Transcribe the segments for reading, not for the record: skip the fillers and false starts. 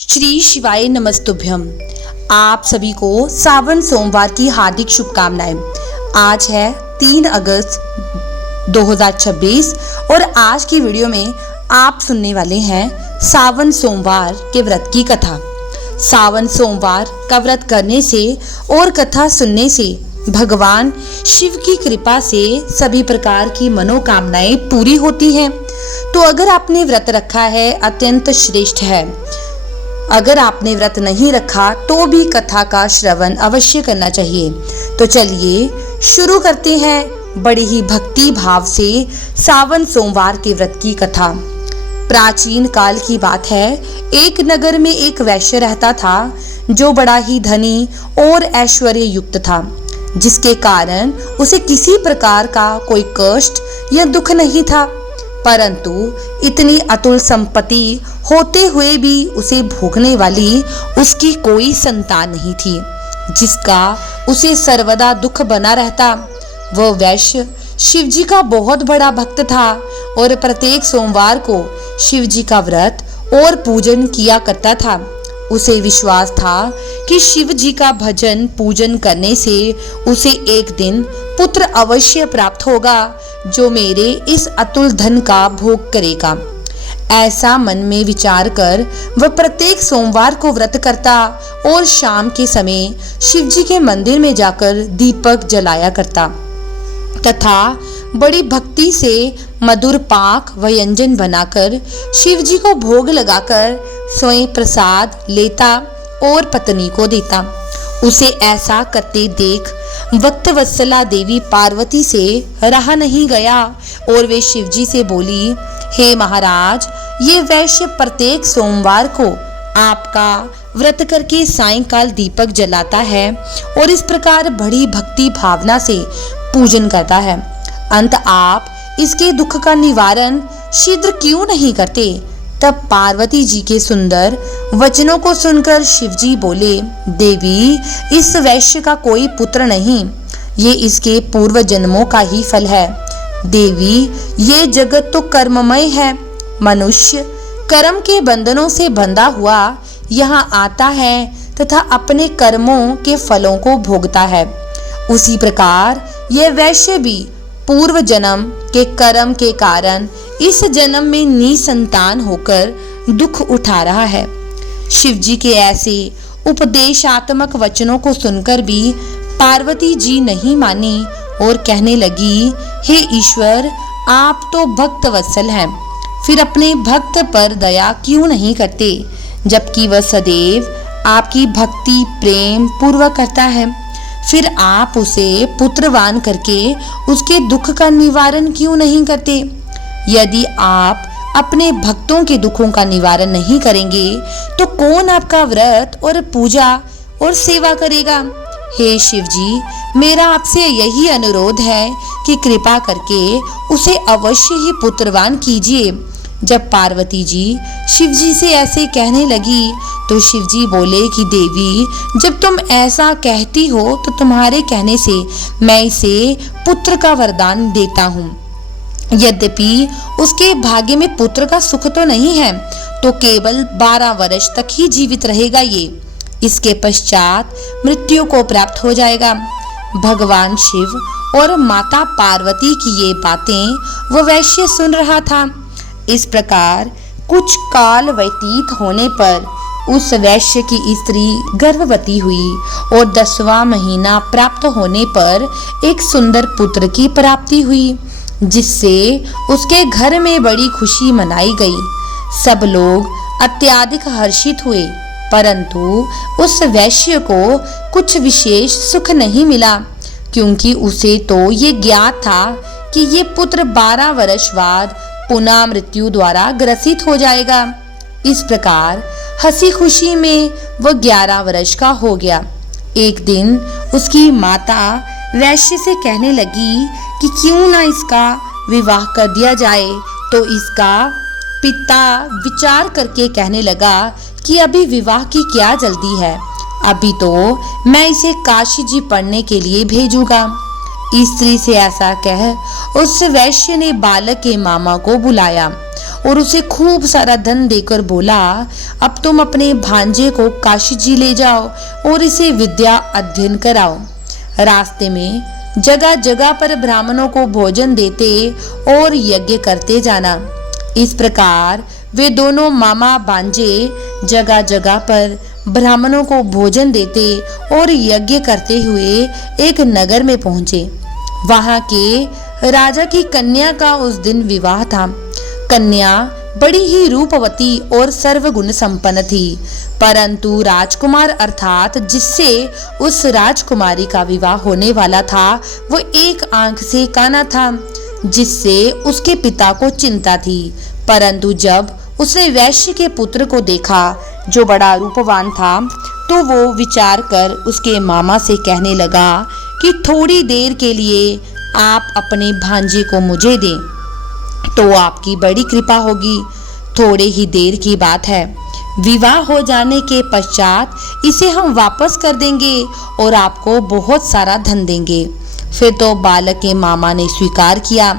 श्री शिवाय नमस्तुभ्यम। आप सभी को सावन सोमवार की हार्दिक शुभकामनाएं। आज है 3 अगस्त 2026 और आज की वीडियो में आप सुनने वाले हैं सावन सोमवार के व्रत की कथा। सावन सोमवार का व्रत करने से और कथा सुनने से भगवान शिव की कृपा से सभी प्रकार की मनोकामनाएं पूरी होती हैं। तो अगर आपने व्रत रखा है अत्यंत श्रेष्ठ है। अगर आपने व्रत नहीं रखा तो भी कथा का श्रवण अवश्य करना चाहिए। तो चलिए शुरू करते हैं बड़े ही भक्ति भाव से सावन सोमवार के व्रत की कथा। प्राचीन काल की बात है। एक नगर में एक वैश्य रहता था जो बड़ा ही धनी और ऐश्वर्य युक्त था, जिसके कारण उसे किसी प्रकार का कोई कष्ट या दुख नहीं था। परंतु इतनी अतुल संपत्ति होते हुए भी उसे भोगने वाली उसकी कोई संतान नहीं थी, जिसका उसे सर्वदा दुख बना रहता। वह वैश्य शिव जी का बहुत बड़ा भक्त था और प्रत्येक सोमवार को शिव जी का व्रत और पूजन किया करता था। उसे विश्वास था कि शिव जी का भजन पूजन करने से उसे एक दिन पुत्र अवश्य प्राप्त होगा, जो मेरे इस अतुल धन का भोग करेगा। ऐसा मन में विचार कर वह प्रत्येक सोमवार को व्रत करता और शाम के समय शिव जी के मंदिर में जाकर दीपक जलाया करता तथा बड़ी भक्ति से मधुर पाक व्यंजन बनाकर शिव जी को भोग लगाकर स्वयं प्रसाद लेता और पत्नी को देता। उसे ऐसा करते देख भक्तवत्सला देवी पार्वती से रहा नहीं गया और वे शिव जी से बोली, हे महाराज, ये वैश्य प्रत्येक सोमवार को आपका व्रत करके सायंकाल दीपक जलाता है और इस प्रकार बड़ी भक्ति भावना से पूजन करता है। अंत आप इसके दुख का निवारण शीघ्र क्यों नहीं करते? तब पार्वती जी के सुंदर वचनों को सुनकर शिव जी बोले, देवी, इस वैश्य का कोई पुत्र नहीं, ये इसके पूर्व जन्मों का ही फल है। देवी, ये जगत तो कर्ममय है। मनुष्य कर्म के बंधनों से बंधा हुआ यहाँ आता है तथा अपने कर्मों के फलों को भोगता है। उसी प्रकार यह वैश्य भी पूर्व जन्म के कर्म के कारण इस जन्म में निसंतान होकर दुख उठा रहा है। शिव जी के ऐसे उपदेशात्मक वचनों को सुनकर भी पार्वती जी नहीं मानी और कहने लगी, हे ईश्वर, आप तो भक्त वत्सल हैं, फिर अपने भक्त पर दया क्यों नहीं करते, जबकि वह सदैव आपकी भक्ति प्रेम पूर्वक करता है। फिर आप उसे पुत्रवान करके उसके दुख का निवारण क्यों नहीं करते? यदि आप अपने भक्तों के दुखों का निवारण नहीं करेंगे तो कौन आपका व्रत और पूजा और सेवा करेगा? हे शिव जी, मेरा आपसे यही अनुरोध है कि कृपा करके उसे अवश्य ही पुत्रवान कीजिए। जब पार्वती जी शिव जी से ऐसे कहने लगी तो शिव जी बोले कि देवी, जब तुम ऐसा कहती हो तो तुम्हारे कहने से मैं इसे पुत्र का वरदान देता हूँ। यद्यपि उसके भाग्य में पुत्र का सुख तो नहीं है, तो केवल 12 वर्ष तक ही जीवित रहेगा ये। इसके पश्चात मृत्यु को प्राप्त हो जाएगा। भगवान शिव और माता पार्वती की ये बातें वह वैश्य सुन रहा था। इस प्रकार कुछ काल व्यतीत होने पर उस वैश्य की स्त्री गर्भवती हुई और 10वां महीना प्राप्त होने पर एक सुंदर पुत्र की प्राप्ति हुई, जिससे उसके घर में बड़ी खुशी मनाई गई। सब लोग अत्यधिक हर्षित हुए, परंतु उस वैश्य को कुछ विशेष सुख नहीं मिला, क्योंकि उसे तो ये ज्ञात था कि ये पुत्र 12 वर्ष बाद पुनः मृत्यु द्वारा ग्रसित हो जाएगा। इस प्रकार हंसी खुशी में वह 11 वर्ष का हो गया। एक दिन उसकी माता वैश्य से कहने लगी कि क्यों ना इसका विवाह कर दिया जाए। तो इसका पिता विचार करके कहने लगा कि अभी विवाह की क्या जल्दी है, अभी तो मैं इसे काशी जी पढ़ने के लिए भेजूंगा। स्त्री से ऐसा कह उस वैश्य ने बालक के मामा को बुलाया और उसे खूब सारा धन देकर बोला, अब तुम अपने भांजे को काशी जी ले जाओ और इसे विद्या अध्ययन कराओ। रास्ते में जगह जगह पर ब्राह्मणों को भोजन देते और यज्ञ करते जाना। इस प्रकार वे दोनों मामा भांजे जगह जगह पर ब्राह्मणों को भोजन देते और यज्ञ करते हुए एक नगर में पहुंचे। वहां के राजा की कन्या का उस दिन विवाह था। कन्या बड़ी ही रूपवती और सर्वगुण संपन्न थी, परंतु राजकुमार अर्थात जिससे उस राजकुमारी का विवाह होने वाला था वो एक आंख से काना था, जिससे उसके पिता को चिंता थी। परंतु जब उसने वैश्य के पुत्र को देखा जो बड़ा रूपवान था, तो वो विचार कर उसके मामा से कहने लगा कि थोड़ी देर के लिए आप अपने भांजे को मुझे दें तो आपकी बड़ी कृपा होगी। थोड़े ही देर की बात है, विवाह हो जाने के पश्चात इसे हम वापस कर देंगे और आपको बहुत सारा धन देंगे। फिर तो बालक के मामा ने स्वीकार किया।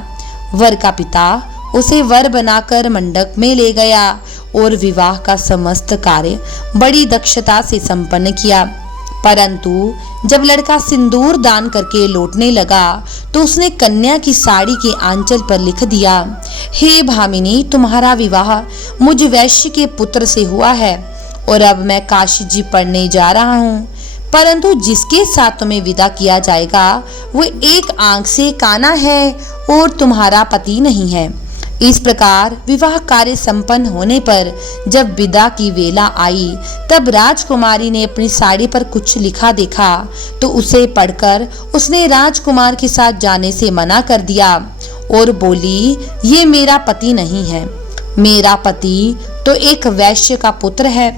वर का पिता उसे वर बनाकर मंडप में ले गया और विवाह का समस्त कार्य बड़ी दक्षता से संपन्न किया। परंतु जब लड़का सिंदूर दान करके लौटने लगा तो उसने कन्या की साड़ी के आंचल पर लिख दिया, हे भामिनी, तुम्हारा विवाह मुझ वैश्य के पुत्र से हुआ है और अब मैं काशी जी पढ़ने जा रहा हूँ। परंतु जिसके साथ तुम्हें विदा किया जाएगा वो एक आंख से काना है और तुम्हारा पति नहीं है। इस प्रकार विवाह कार्य संपन्न होने पर जब विदा की वेला आई, तब राजकुमारी ने अपनी साड़ी पर कुछ लिखा देखा तो उसे पढ़कर उसने राजकुमार के साथ जाने से मना कर दिया और बोली, ये मेरा पति नहीं है। मेरा पति तो एक वैश्य का पुत्र है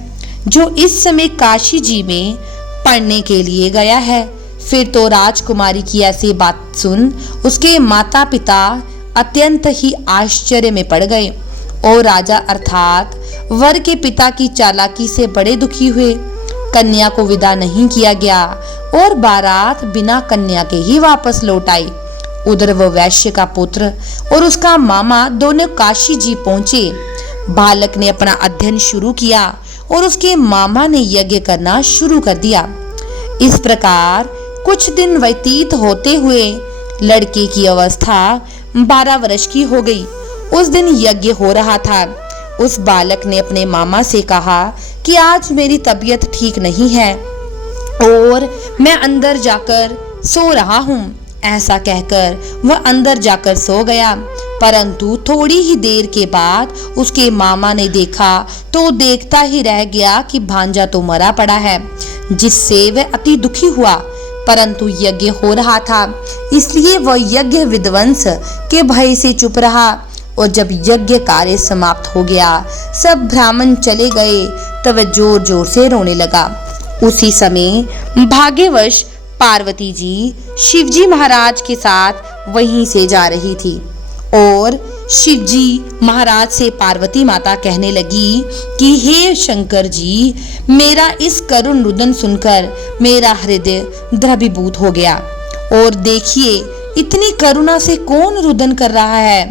जो इस समय काशी जी में पढ़ने के लिए गया है। फिर तो राजकुमारी की ऐसी बात सुन उसके माता पिता अत्यंत ही आश्चर्य में पड़ गए और राजा अर्थात वर के पिता की चालाकी से बड़े दुखी हुए। कन्या को विदा नहीं किया गया और बारात बिना कन्या के ही वापस लौट आई। उधर वह वैश्य का पुत्र और उसका मामा दोनों काशी जी पहुंचे। बालक ने अपना अध्ययन शुरू किया और उसके मामा ने यज्ञ करना शुरू कर दिया। इस प्रकार कुछ दिन व्यतीत होते हुए लड़के की अवस्था 12 वर्ष की हो गई। उस दिन यज्ञ हो रहा था। उस बालक ने अपने मामा से कहा कि आज मेरी तबीयत ठीक नहीं है और मैं अंदर जाकर सो रहा हूँ। ऐसा कहकर वह अंदर जाकर सो गया। परंतु थोड़ी ही देर के बाद उसके मामा ने देखा तो देखता ही रह गया कि भांजा तो मरा पड़ा है, जिससे वह अति दुखी हुआ। परंतु यज्ञ हो रहा था, इसलिए वह यज्ञ विध्वंस के भय से चुप रहा। और जब यज्ञ कार्य समाप्त हो गया, सब ब्राह्मण चले गए, तब वह जोर जोर से रोने लगा। उसी समय भाग्यवश पार्वती जी शिवजी महाराज के साथ वहीं से जा रही थी और शिवजी महाराज से पार्वती माता कहने लगी कि हे शंकर जी, मेरा इस करुण रुदन सुनकर मेरा हृदय द्रवीभूत हो गया और देखिए इतनी करुणा से कौन रुदन कर रहा है।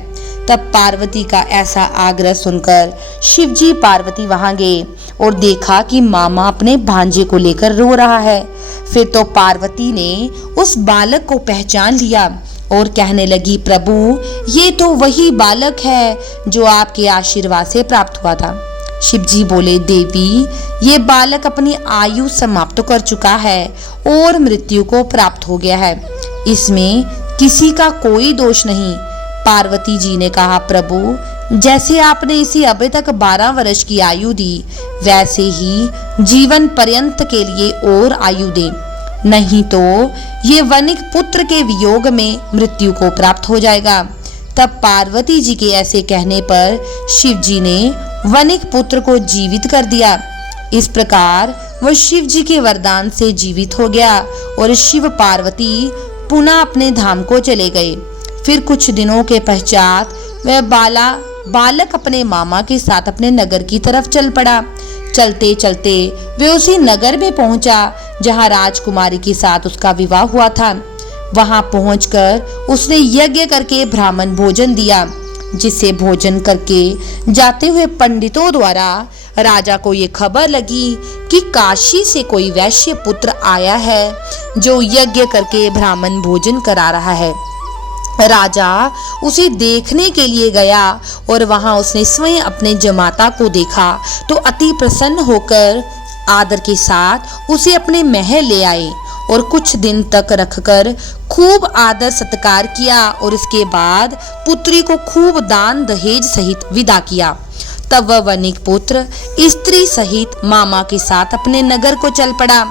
तब पार्वती का ऐसा आग्रह सुनकर शिवजी पार्वती वहां गए और देखा कि मामा अपने भांजे को लेकर रो रहा है। फिर तो पार्वती ने उस बालक को पहचान लिया और कहने लगी, प्रभु, ये तो वही बालक है जो आपके आशीर्वाद से प्राप्त हुआ था। शिवजी बोले, देवी, ये बालक अपनी आयु समाप्त कर चुका है और मृत्यु को प्राप्त हो गया है, इसमें किसी का कोई दोष नहीं। पार्वती जी ने कहा, प्रभु, जैसे आपने इसे अभी तक 12 वर्ष की आयु दी, वैसे ही जीवन पर्यंत के लिए और आयु दे, नहीं तो ये वनिक पुत्र के वियोग में मृत्यु को प्राप्त हो जाएगा। तब पार्वती जी के ऐसे कहने पर शिव जी ने वनिक पुत्र को जीवित कर दिया। इस प्रकार वह शिव जी के वरदान से जीवित हो गया और शिव पार्वती पुनः अपने धाम को चले गए। फिर कुछ दिनों के पश्चात वह बालक अपने मामा के साथ अपने नगर की तरफ चल पड़ा। चलते चलते वे उसी नगर में पहुंचा जहां राजकुमारी के साथ उसका विवाह हुआ था। वहां पहुंचकर उसने यज्ञ करके ब्राह्मण भोजन दिया। जिसे भोजन करके जाते हुए पंडितों द्वारा राजा को ये खबर लगी कि काशी से कोई वैश्य पुत्र आया है जो यज्ञ करके ब्राह्मण भोजन करा रहा है। राजा उसे देखने के लिए गया और वहां उसने स्वयं अपने जमाता को देखा तो अति प्रसन्न होकर आदर के साथ उसे अपने महल ले आए और कुछ दिन तक रखकर खूब आदर सत्कार किया और इसके बाद पुत्री को खूब दान दहेज सहित विदा किया। तब वह वणिक पुत्र स्त्री सहित मामा के साथ अपने नगर को चल पड़ा।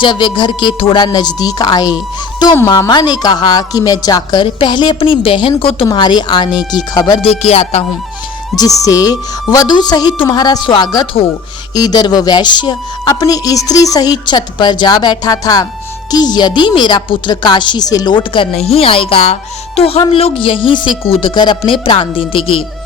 जब वे घर के थोड़ा नजदीक आए तो मामा ने कहा कि मैं जाकर पहले अपनी बहन को तुम्हारे आने की खबर दे के आता हूँ, जिससे वधू सहित तुम्हारा स्वागत हो। इधर वह वैश्य अपनी स्त्री सहित छत पर जा बैठा था कि यदि मेरा पुत्र काशी से लौट कर नहीं आएगा तो हम लोग यहीं से कूदकर अपने प्राण दे देंगे।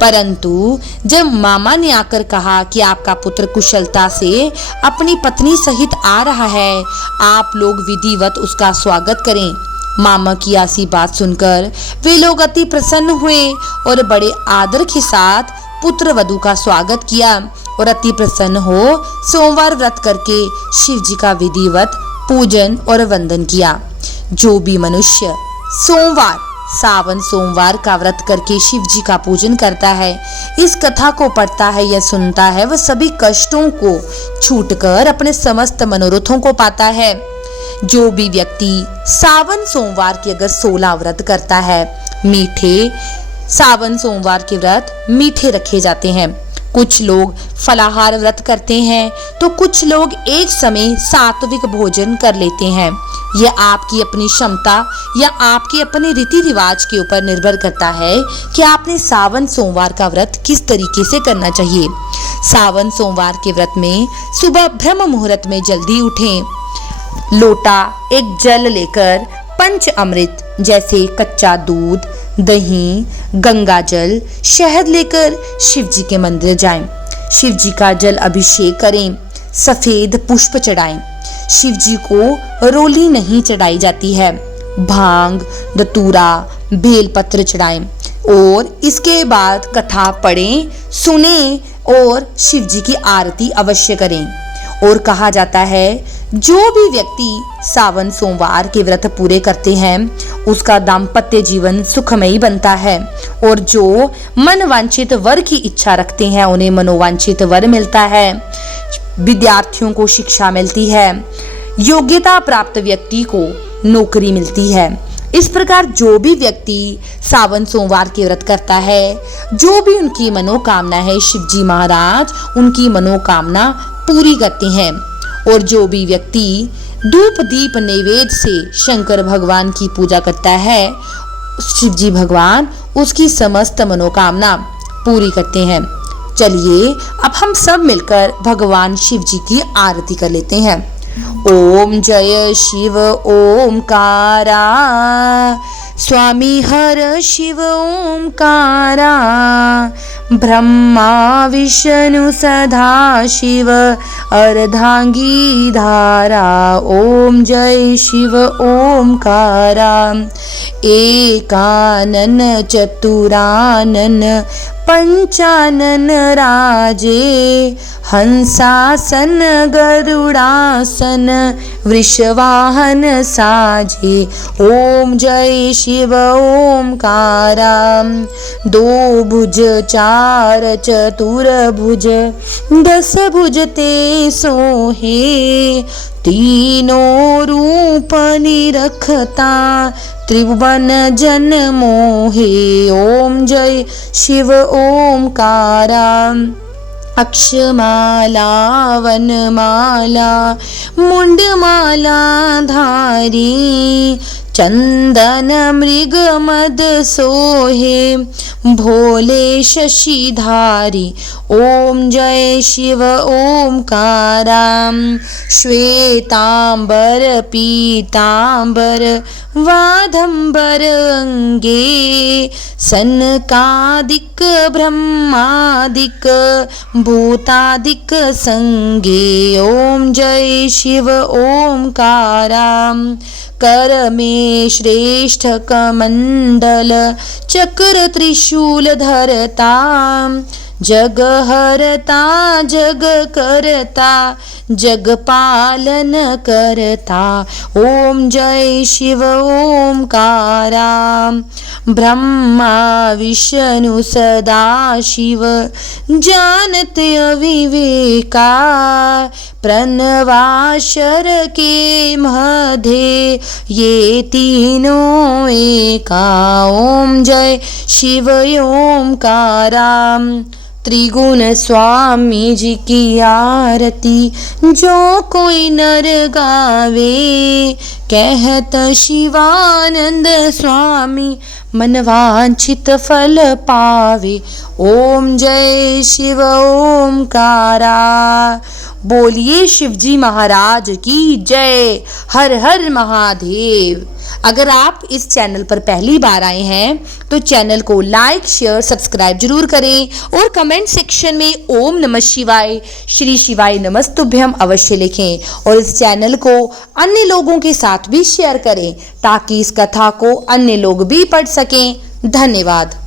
परंतु जब मामा ने आकर कहा कि आपका पुत्र कुशलता से अपनी पत्नी सहित आ रहा है, आप लोग विधिवत उसका स्वागत करें। मामा की ऐसी बात सुनकर वे लोग अति प्रसन्न हुए और बड़े आदर के साथ पुत्र वधू का स्वागत किया और अति प्रसन्न हो सोमवार व्रत करके शिव जी का विधिवत पूजन और वंदन किया। जो भी मनुष्य सोमवार सावन सोमवार का व्रत करके शिव जी का पूजन करता है, इस कथा को पढ़ता है या सुनता है, वह सभी कष्टों को छूटकर अपने समस्त मनोरथों को पाता है। जो भी व्यक्ति सावन सोमवार के अगर 16 व्रत करता है, मीठे सावन सोमवार के व्रत मीठे रखे जाते हैं। कुछ लोग फलाहार व्रत करते हैं तो कुछ लोग एक समय सात्विक भोजन कर लेते हैं। यह आपकी अपनी क्षमता या आपके अपने रीति रिवाज के ऊपर निर्भर करता है कि आपने सावन सोमवार का व्रत किस तरीके से करना चाहिए। सावन सोमवार के व्रत में सुबह ब्रह्म मुहूर्त में जल्दी उठें। लोटा एक जल लेकर पंच अमृत जैसे कच्चा दूध, दही, गंगा जल, शहद लेकर शिव जी के मंदिर जाएं। शिव जी का जल अभिषेक करें। सफेद पुष्प चढ़ाएं। शिव जी को रोली नहीं चढ़ाई जाती है। भांग, धतूरा, बेलपत्र चढ़ाएं और इसके बाद कथा पढ़ें, सुने और शिव जी की आरती अवश्य करें। और कहा जाता है जो भी व्यक्ति सावन सोमवार के व्रत पूरे करते हैं उसका दाम्पत्य जीवन सुखमयी बनता है और जो मनवांछित वर की इच्छा रखते हैं उन्हें मनोवांछित वर मिलता है। विद्यार्थियों को शिक्षा मिलती है। योग्यता प्राप्त व्यक्ति को नौकरी मिलती है। इस प्रकार जो भी व्यक्ति सावन सोमवार के व्रत करता है, जो भी उनकी मनोकामना है, शिव जी महाराज उनकी मनोकामना पूरी करते हैं। और जो भी व्यक्ति धूप दीप नैवेद्य से शंकर भगवान की पूजा करता है, शिव जी भगवान उसकी समस्त मनोकामना पूरी करते हैं। चलिए अब हम सब मिलकर भगवान शिव जी की आरती कर लेते हैं। ओम जय शिव ओमकारा, स्वामी हर शिव ओमकारा, ब्रह्मा विष्णु सदा शिव अर्धांगी धारा। ओम जय शिव ओमकारा, एकानन चतुरानन पंचानन राजे, हंसासन गरुड़ासन वृषवाहन साजे। ओम जय शिव ओमकारा, दो भुज चार चतुर्भुज, 10 भुज ते सोहे, तीनों रूप निरखता त्रिभुवन जन मोहे। ओम जय शिव ओमकारा, अक्षमाला वनमाला मुंडमाला धारी, चंदन मृग मद सोहे, भोले शशिधारी। ओम जय शिव ओमकारा, श्वेतांबर पीतांबर वाधंबर अंगे, सनकादिक ब्रह्मादिक भूतादिक संगे। ओम जय शिव ओमकारा, कर में श्रेष्ठ कमंडल चक्र त्रिशूल धरता जग हरता जग करता जग पालन करता। ओम जय शिव ओमकारा ब्रह्मा विष्णु सदा शिव जानत अविवेका प्रणवाक्षर के मध्य ये तीनों एका। ओम जय शिव ओमकारा त्रिगुण स्वामी जी की आरती जो कोई नर गावे कहत शिवानंद स्वामी मनवांछित फल पावे। ओम जय शिव ओमकारा। बोलिए शिवजी महाराज की जय। हर हर महादेव। अगर आप इस चैनल पर पहली बार आए हैं तो चैनल को लाइक शेयर सब्सक्राइब जरूर करें और कमेंट सेक्शन में ओम नमः शिवाय श्री शिवाय नमस्तुभ्यम अवश्य लिखें और इस चैनल को अन्य लोगों के साथ भी शेयर करें ताकि इस कथा को अन्य लोग भी पढ़ सकें। धन्यवाद।